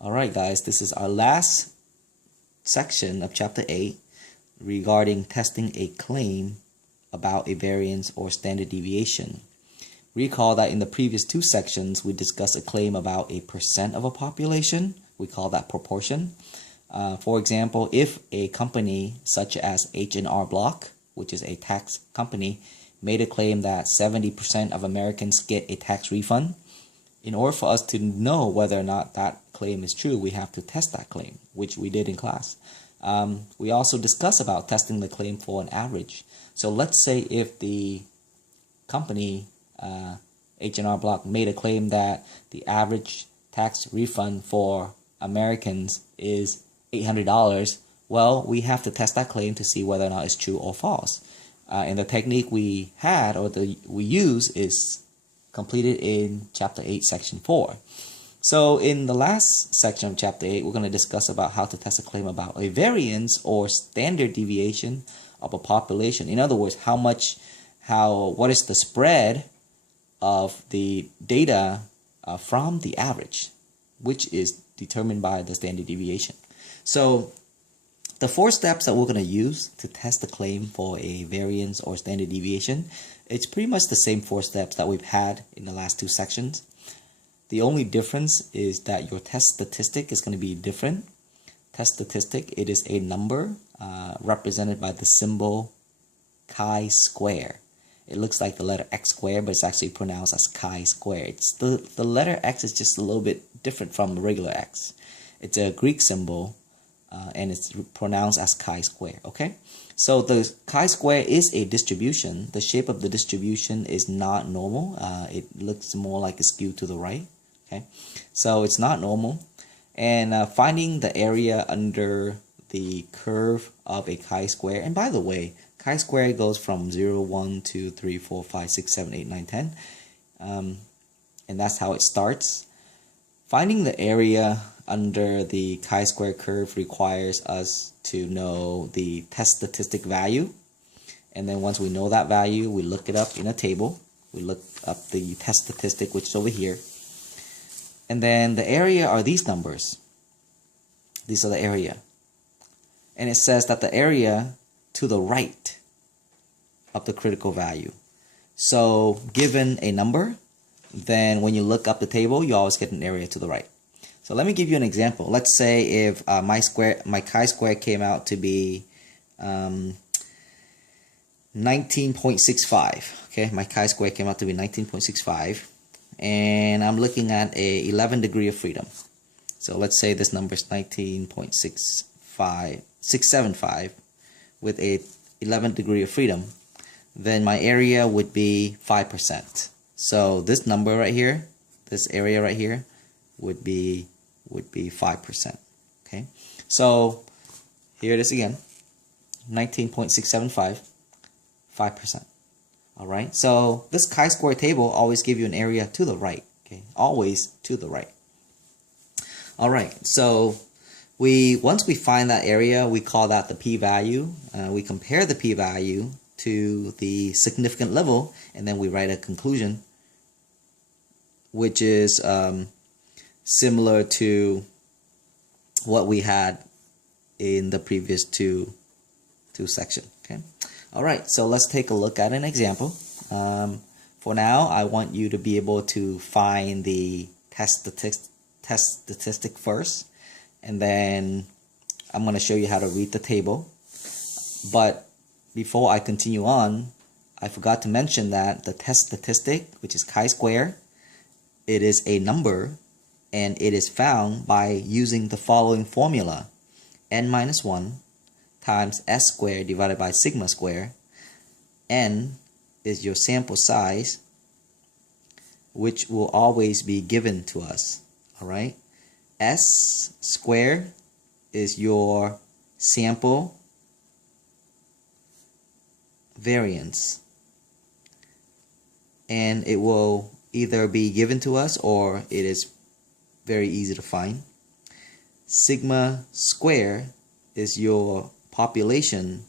Alright guys, this is our last section of chapter 8 regarding testing a claim about a variance or standard deviation. Recall that in the previous two sections we discussed a claim about a percent of a population. We call that proportion. For example, if a company such as H&R Block, which is a tax company, made a claim that 70% of Americans get a tax refund, in order for us to know whether or not that claim is true, we have to test that claim, which we did in class. We also discussed about testing the claim for an average. So let's say if the company H&R Block made a claim that the average tax refund for Americans is $800, well, we have to test that claim to see whether or not it's true or false. And the technique we had, or we use, is completed in chapter 8 section 4. So in the last section of chapter 8 we're going to discuss about how to test a claim about a variance or standard deviation of a population. In other words, what is the spread of the data from the average, which is determined by the standard deviation. So the 4 steps that we're going to use to test the claim for a variance or standard deviation, it's pretty much the same 4 steps that we've had in the last 2 sections. The only difference is that your test statistic is going to be different. Test statistic, it is a number represented by the symbol chi-square. It looks like the letter x squared, but it's actually pronounced as chi-square. The letter x is just a little bit different from regular x. It's a Greek symbol. And it's pronounced as chi-square. Okay, so the chi-square is a distribution. The shape of the distribution is not normal. It looks more like a skew to the right. Okay, so it's not normal. And finding the area under the curve of a chi-square. And by the way, chi-square goes from 0, 1, 2, 3, 4, 5, 6, 7, 8, 9, 10. And that's how it starts. Finding the area under the chi-square curve requires us to know the test statistic value. And then once we know that value, we look it up in a table. We look up the test statistic, which is over here. And then the area are these numbers. These are the area. And it says that the area to the right of the critical value. So given a number, then when you look up the table, you always get an area to the right. So let me give you an example. Let's say if my chi-square came out to be 19.65. Okay, my chi-square came out to be 19.65, and I'm looking at a 11 degree of freedom. So let's say this number is 19.675 with a 11 degree of freedom. Then my area would be 5%. So this number right here, this area right here, would be 5%. Okay, so here it is again, 19.675, 5%. All right, so this chi-square table always give you an area to the right. Okay, always to the right. All right, so once we find that area, we call that the p-value. We compare the p-value to the significant level, and then we write a conclusion, which is similar to what we had in the previous two sections. Okay. All right. So let's take a look at an example. For now, I want you to be able to find the test statistic first, and then I'm going to show you how to read the table. But before I continue on, I forgot to mention that the test statistic, which is chi-square, it is a number, and it is found by using the following formula: n-1 times s squared divided by sigma squared. N is your sample size, which will always be given to us. All right, s squared is your sample variance, and it will either be given to us or it is very easy to find. Sigma square is your population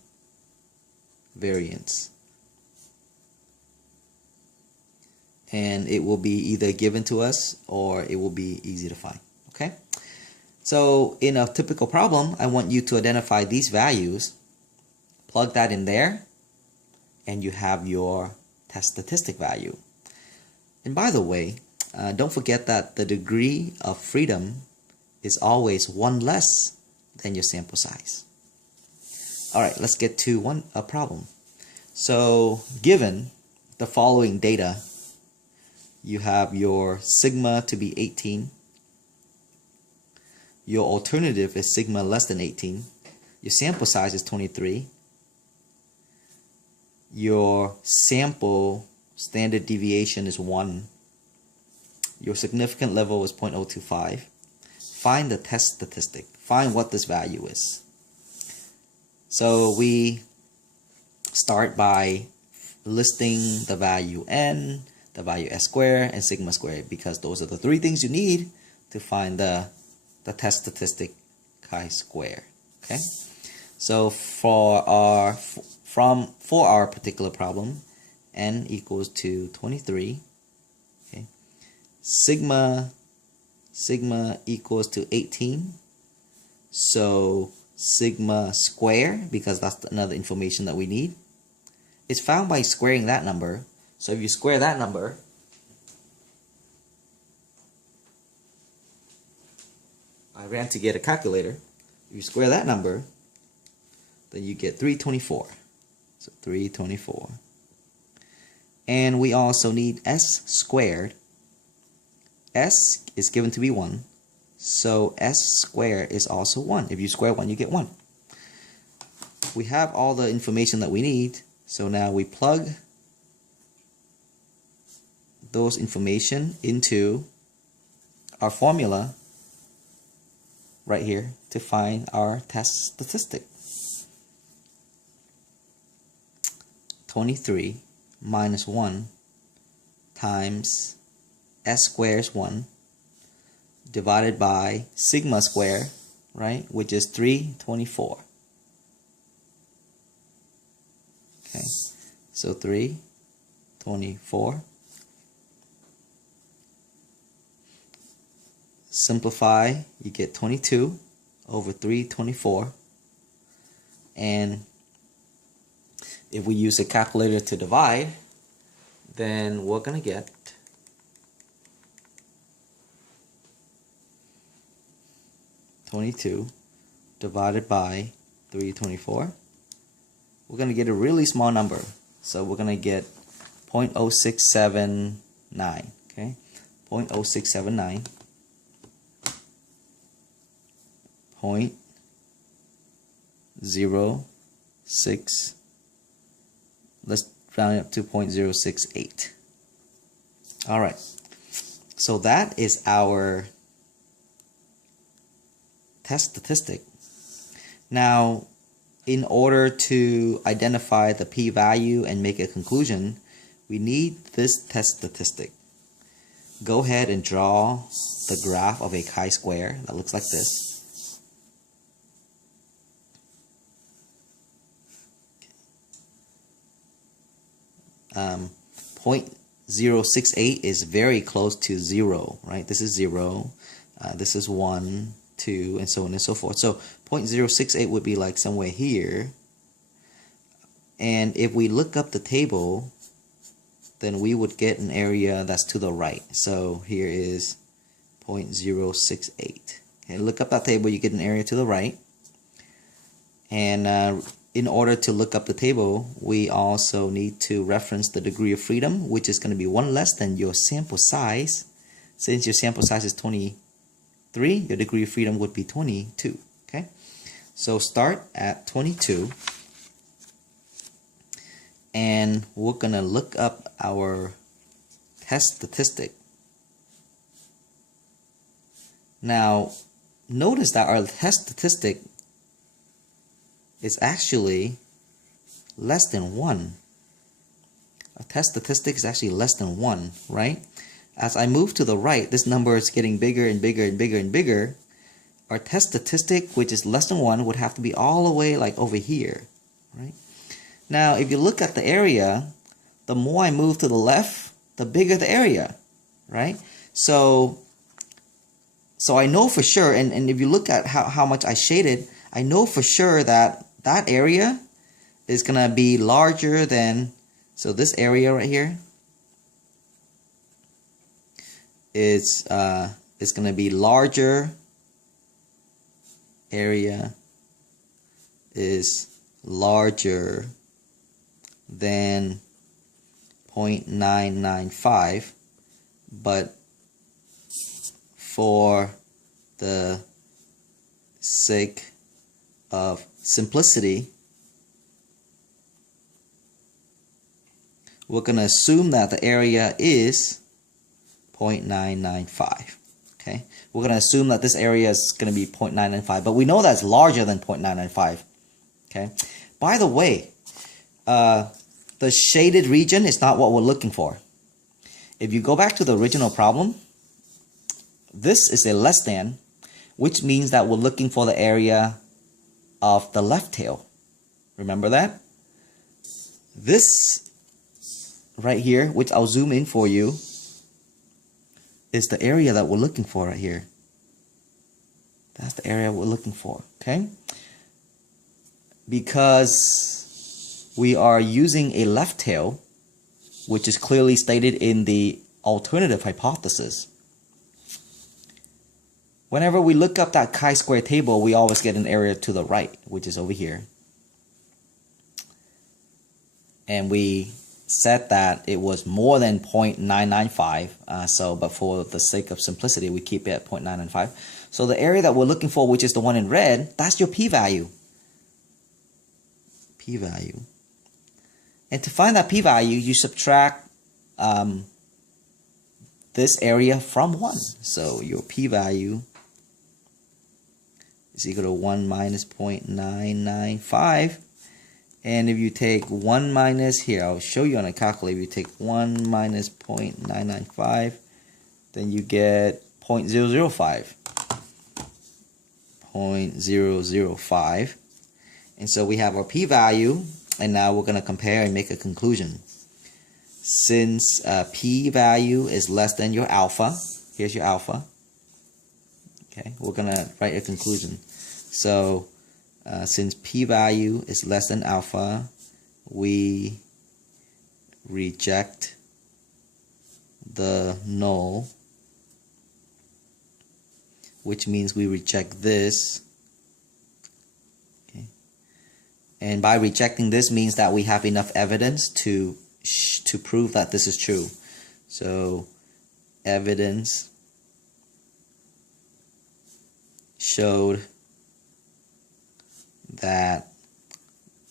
variance, and it will be either given to us or it will be easy to find. Okay, So in a typical problem, I want you to identify these values, plug that in there, and you have your test statistic value. And by the way, don't forget that the degree of freedom is always one less than your sample size. All right, let's get to a problem. So given the following data, you have your sigma to be 18. Your alternative is sigma less than 18. Your sample size is 23. Your sample standard deviation is 1. Your significant level is 0.025. Find the test statistic. Find what this value is. So we start by listing the value n, the value s squared, and sigma squared, because those are the 3 things you need to find the test statistic chi-square. Okay, so for our particular problem, n equals to 23. Okay, sigma equals to 18. So sigma square, because that's another information that we need, is found by squaring that number. So if you square that number, I ran to get a calculator. If you square that number, then you get 324. So 324. And we also need s squared. S is given to be 1. So s squared is also 1. If you square 1, you get 1. We have all the information that we need. So now we plug those information into our formula right here to find our test statistic. 23 minus 1 times s squared is 1 divided by sigma square, right, which is 324. Okay, so 324. Simplify, you get 22 over 324. And if we use a calculator to divide, then we're going to get 22 divided by 324. We're going to get a really small number. So we're going to get 0.0679. Okay, 0.0679. 0.06. Let's round it up to 0.068. All right. So that is our test statistic. Now, in order to identify the p-value and make a conclusion, we need this test statistic. Go ahead and draw the graph of a chi-square that looks like this. Um, 0.068 is very close to 0, right? This is 0, this is 1, 2, and so on and so forth. So 0.068 would be like somewhere here. And if we look up the table, then we would get an area that's to the right. So here is 0.068. Okay, look up that table, you get an area to the right. And in order to look up the table, we also need to reference the degree of freedom, which is going to be 1 less than your sample size. Since your sample size is 23, your degree of freedom would be 22. Okay, so start at 22, and we're going to look up our test statistic. Now, notice that our test statistic is actually less than 1. A test statistic is actually less than 1, right? As I move to the right, this number is getting bigger and bigger and bigger and bigger. Our test statistic, which is less than 1, would have to be all the way like over here, right? Now, if you look at the area, the more I move to the left, the bigger the area, right? So So I know for sure, and if you look at how much I shaded, I know for sure that that area is going to be larger than, so this area right here is going to be larger, area is larger than 0.995, but for the sake of simplicity, we're going to assume that the area is 0.995. Okay, we're going to assume that this area is going to be 0.995, but we know that's larger than 0.995. Okay, by the way, the shaded region is not what we're looking for. If you go back to the original problem, this is a less than, which means that we're looking for the area of the left tail. Remember that? This right here, which I'll zoom in for you, is the area that we're looking for right here. That's the area we're looking for, okay? Because we are using a left tail, which is clearly stated in the alternative hypothesis. Whenever we look up that chi-square table, we always get an area to the right, which is over here. And we said that it was more than 0.995, but for the sake of simplicity, we keep it at 0.995. So the area that we're looking for, which is the one in red, that's your p-value. P-value. And to find that p-value, you subtract this area from 1. So your p-value is equal to 1 minus 0.995. And if you take 1 minus, here, I'll show you on a calculator, if you take 1 minus 0.995, then you get 0.005. 0.005. And so we have our p-value, and now we're going to compare and make a conclusion. Since p-value is less than your alpha, here's your alpha. Okay, we're going to write a conclusion. So since p-value is less than alpha, we reject the null, which means we reject this. Okay. And by rejecting this means that we have enough evidence to prove that this is true. So evidence showed that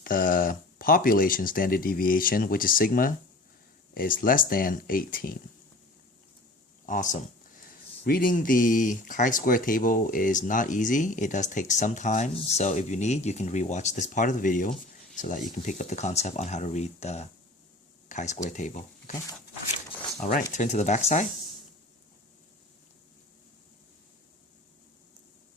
the population standard deviation, which is sigma, is less than 18. Awesome. Reading the chi-square table is not easy. It does take some time. So if you need, you can rewatch this part of the video so that you can pick up the concept on how to read the chi-square table. Okay. All right. Turn to the back side.